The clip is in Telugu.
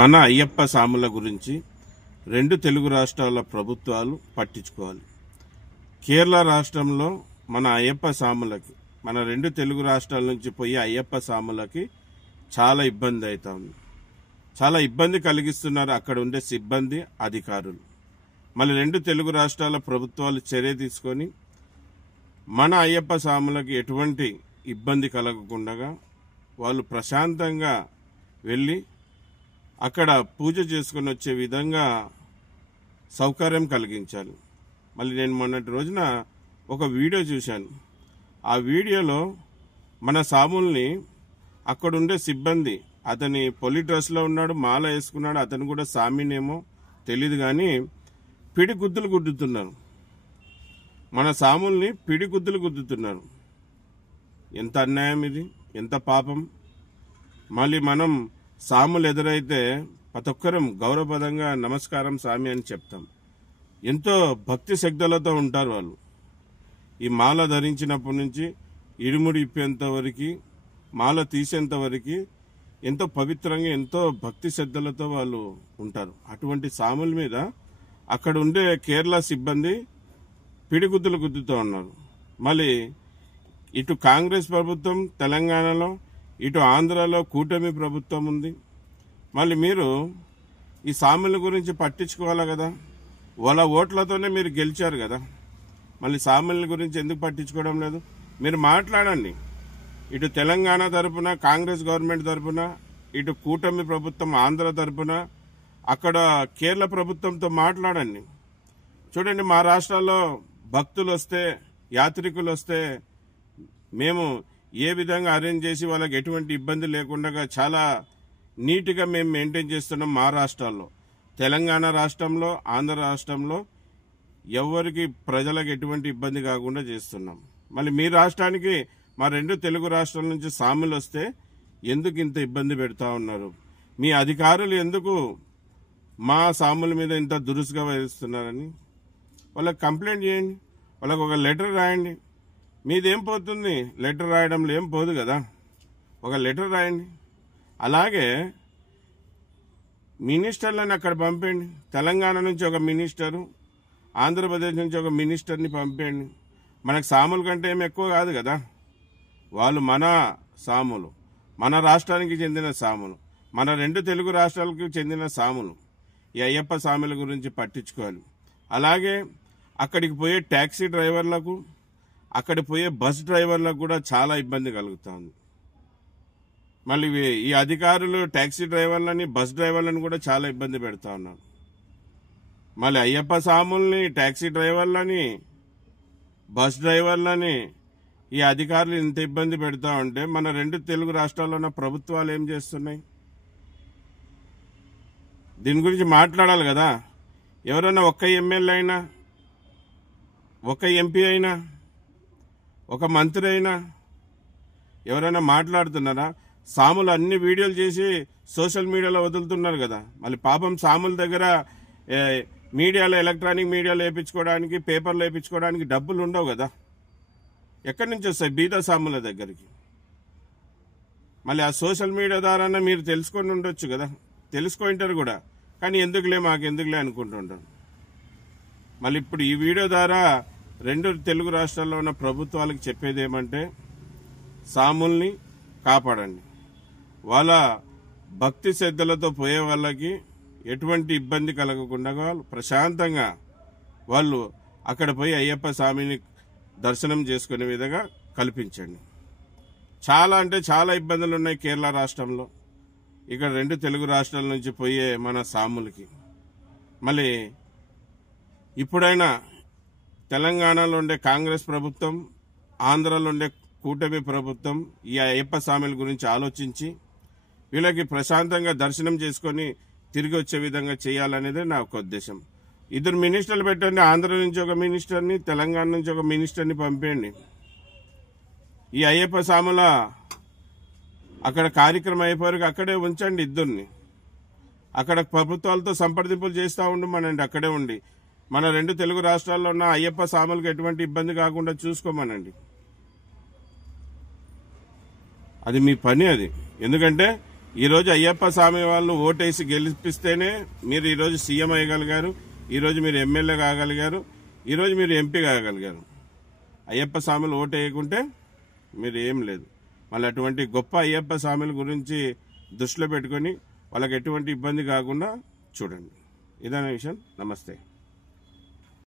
మన అయ్యప్ప సాముల గురించి రెండు తెలుగు రాష్ట్రాల ప్రభుత్వాలు పట్టించుకోవాలి. కేరళ రాష్ట్రంలో మన అయ్యప్ప సాములకి, మన రెండు తెలుగు రాష్ట్రాల నుంచి పోయి అయ్యప్ప సాములకి చాలా ఇబ్బంది అవుతుంది. చాలా ఇబ్బంది కలిగిస్తున్నారు అక్కడ ఉండే సిబ్బంది, అధికారులు. మళ్ళీ రెండు తెలుగు రాష్ట్రాల ప్రభుత్వాలు చర్య తీసుకొని మన అయ్యప్ప సాములకి ఎటువంటి ఇబ్బంది కలగకుండా వాళ్ళు ప్రశాంతంగా వెళ్ళి అక్కడ పూజ చేసుకుని వచ్చే విధంగా సౌకర్యం కలిగించాలి. మళ్ళీ నేను మొన్నటి రోజున ఒక వీడియో చూశాను. ఆ వీడియోలో మన సాముల్ని అక్కడుండే సిబ్బంది, అతని పొలి డ్రెస్లో ఉన్నాడు, మాల వేసుకున్నాడు, అతను కూడా సామినేమో తెలీదు, కానీ పిడి గుద్దులు గుద్దుతున్నారు. మన సాముల్ని పిడి గుద్దులు గుద్దుతున్నారు. ఎంత అన్యాయం ఇది, ఎంత పాపం. మళ్ళీ మనం సాములు ఎదురైతే ప్రతి ఒక్కరం గౌరవపదంగా నమస్కారం స్వామి అని చెప్తాం. ఎంతో భక్తి శ్రద్ధలతో ఉంటారు వాళ్ళు. ఈ మాల ధరించినప్పటి నుంచి ఇరుముడి ఇప్పేంత వరకు, మాల తీసేంత వరకు ఎంతో పవిత్రంగా, ఎంతో భక్తి శ్రద్ధలతో వాళ్ళు ఉంటారు. అటువంటి సాముల మీద అక్కడ ఉండే కేరళ సిబ్బంది పిడిగుద్దులు గుద్దుతూ ఉన్నారు. మళ్ళీ ఇటు కాంగ్రెస్ ప్రభుత్వం తెలంగాణలో, ఇటు ఆంధ్రాలో కూటమి ప్రభుత్వం ఉంది. మళ్ళీ మీరు ఈ సాముల గురించి పట్టించుకోవాలి కదా. వాళ్ళ ఓట్లతోనే మీరు గెలిచారు కదా. మళ్ళీ సాముల గురించి ఎందుకు పట్టించుకోవడం లేదు? మీరు మాట్లాడండి. ఇటు తెలంగాణ తరపున కాంగ్రెస్ గవర్నమెంట్ తరపున, ఇటు కూటమి ప్రభుత్వం ఆంధ్ర తరపున, అక్కడ కేరళ ప్రభుత్వంతో మాట్లాడండి. చూడండి, మా రాష్ట్రాల్లో భక్తులు వస్తే, యాత్రికులు వస్తే మేము ఏ విధంగా అరేంజ్ చేసి వాళ్ళకి ఎటువంటి ఇబ్బంది లేకుండా చాలా నీట్గా మేము మెయింటైన్ చేస్తున్నాం. మా రాష్ట్రాల్లో, తెలంగాణ రాష్ట్రంలో, ఆంధ్ర రాష్ట్రంలో ఎవరికి ప్రజలకు ఎటువంటి ఇబ్బంది కాకుండా చేస్తున్నాం. మళ్ళీ మీ రాష్ట్రానికి మా రెండు తెలుగు రాష్ట్రాల నుంచి సాములు వస్తే ఎందుకు ఇంత ఇబ్బంది పెడతా ఉన్నారు? మీ అధికారులు ఎందుకు మా సాముల మీద ఇంత దురుసుగా వహిస్తున్నారని వాళ్ళకి కంప్లైంట్ చేయండి. వాళ్ళకు ఒక లెటర్ రాయండి. మీదేం పోతుంది? లెటర్ రాయడంలో ఏం పోదు కదా. ఒక లెటర్ రాయండి. అలాగే మినిస్టర్లను అక్కడ పంపండి. తెలంగాణ నుంచి ఒక మినిస్టరు, ఆంధ్రప్రదేశ్ నుంచి ఒక మినిస్టర్ని పంపండి. మనకు సాముల కంటే ఏమి ఎక్కువ కాదు కదా. వాళ్ళు మన సాములు, మన రాష్ట్రానికి చెందిన సాములు, మన రెండు తెలుగు రాష్ట్రాలకు చెందిన సాములు. ఈ అయ్యప్ప సాముల గురించి పట్టించుకోవాలి. అలాగే అక్కడికి పోయే ట్యాక్సీ డ్రైవర్లకు, అక్కడ పోయే బస్ డ్రైవర్లకు కూడా చాలా ఇబ్బంది కలుగుతుంది. మళ్ళీ ఈ అధికారులు ట్యాక్సీ డ్రైవర్లని, బస్ డ్రైవర్లను కూడా చాలా ఇబ్బంది పెడతా ఉన్నారు. మళ్ళీ అయ్యప్ప సాముల్ని, ట్యాక్సీ డ్రైవర్లని, బస్ డ్రైవర్లని ఈ అధికారులు ఇంత ఇబ్బంది పెడతా ఉంటే మన రెండు తెలుగు రాష్ట్రాల్లో ఉన్న ప్రభుత్వాలు ఏం చేస్తున్నాయి? దీని గురించి మాట్లాడాలి కదా. ఎవరైనా ఒక్క ఎమ్మెల్యే అయినా, ఒక ఎంపీ అయినా, ఒక మంత్రి అయినా ఎవరైనా మాట్లాడుతున్నారా? సాములు అన్ని వీడియోలు చేసి సోషల్ మీడియాలో వదులుతున్నారు కదా. మళ్ళీ పాపం సాముల దగ్గర మీడియాలో, ఎలక్ట్రానిక్ మీడియాలో వేయించుకోవడానికి, పేపర్లో వేయించుకోవడానికి డబ్బులు ఉండవు కదా. ఎక్కడి నుంచి వస్తాయి బీద సాముల దగ్గరికి? మళ్ళీ ఆ సోషల్ మీడియా ద్వారా మీరు తెలుసుకొని ఉండొచ్చు కదా, తెలుసుకుంటారు కూడా. కానీ ఎందుకులే, మాకు ఎందుకులే అనుకుంటుంటారు. మళ్ళీ ఇప్పుడు ఈ వీడియో ద్వారా రెండు తెలుగు రాష్ట్రాల్లో ఉన్న ప్రభుత్వాలకు చెప్పేది ఏమంటే, సాముల్ని కాపాడండి. వాళ్ళ భక్తి శ్రద్ధలతో పోయే వాళ్ళకి ఎటువంటి ఇబ్బంది కలగకుండా వాళ్ళు ప్రశాంతంగా వాళ్ళు అక్కడ పోయి అయ్యప్ప స్వామిని దర్శనం చేసుకునే విధంగా కల్పించండి. చాలా అంటే చాలా ఇబ్బందులు ఉన్నాయి కేరళ రాష్ట్రంలో, ఇక్కడ రెండు తెలుగు రాష్ట్రాల నుంచి పోయే మన సాములకి. మళ్ళీ ఇప్పుడైనా తెలంగాణలో ఉండే కాంగ్రెస్ ప్రభుత్వం, ఆంధ్రాలో ఉండే కూటమి ప్రభుత్వం ఈ అయ్యప్ప స్వాముల గురించి ఆలోచించి వీళ్ళకి ప్రశాంతంగా దర్శనం చేసుకొని తిరిగి వచ్చే విధంగా చేయాలనేది నా ఒక ఉద్దేశం. ఇద్దరు మినిస్టర్లు పెట్టండి. ఆంధ్ర నుంచి ఒక మినిస్టర్ని, తెలంగాణ నుంచి ఒక మినిస్టర్ని పంపేయండి. ఈ అయ్యప్ప స్వాముల అక్కడ కార్యక్రమం అయిపోయారు, అక్కడే ఉంచండి ఇద్దరిని. అక్కడ ప్రభుత్వాలతో సంప్రదింపులు చేస్తూ ఉండమనండి. అక్కడే ఉండి మన రెండు తెలుగు రాష్ట్రాల్లో ఉన్న అయ్యప్ప స్వాములకు ఎటువంటి ఇబ్బంది కాకుండా చూసుకోమనండి. అది మీ పని అది. ఎందుకంటే ఈరోజు అయ్యప్ప స్వామి వాళ్ళు ఓటేసి గెలిపిస్తేనే మీరు ఈరోజు సీఎం అయ్యగలిగారు, ఈరోజు మీరు ఎమ్మెల్యే కాగలిగారు, ఈరోజు మీరు ఎంపీ కాగలిగారు. అయ్యప్ప స్వాములు ఓటు వేయకుంటే మీరు ఏం లేదు. మళ్ళీ అటువంటి గొప్ప అయ్యప్ప స్వాముల గురించి దృష్టిలో పెట్టుకొని వాళ్ళకి ఎటువంటి ఇబ్బంది కాకుండా చూడండి. ఇదనే విషయం. నమస్తే.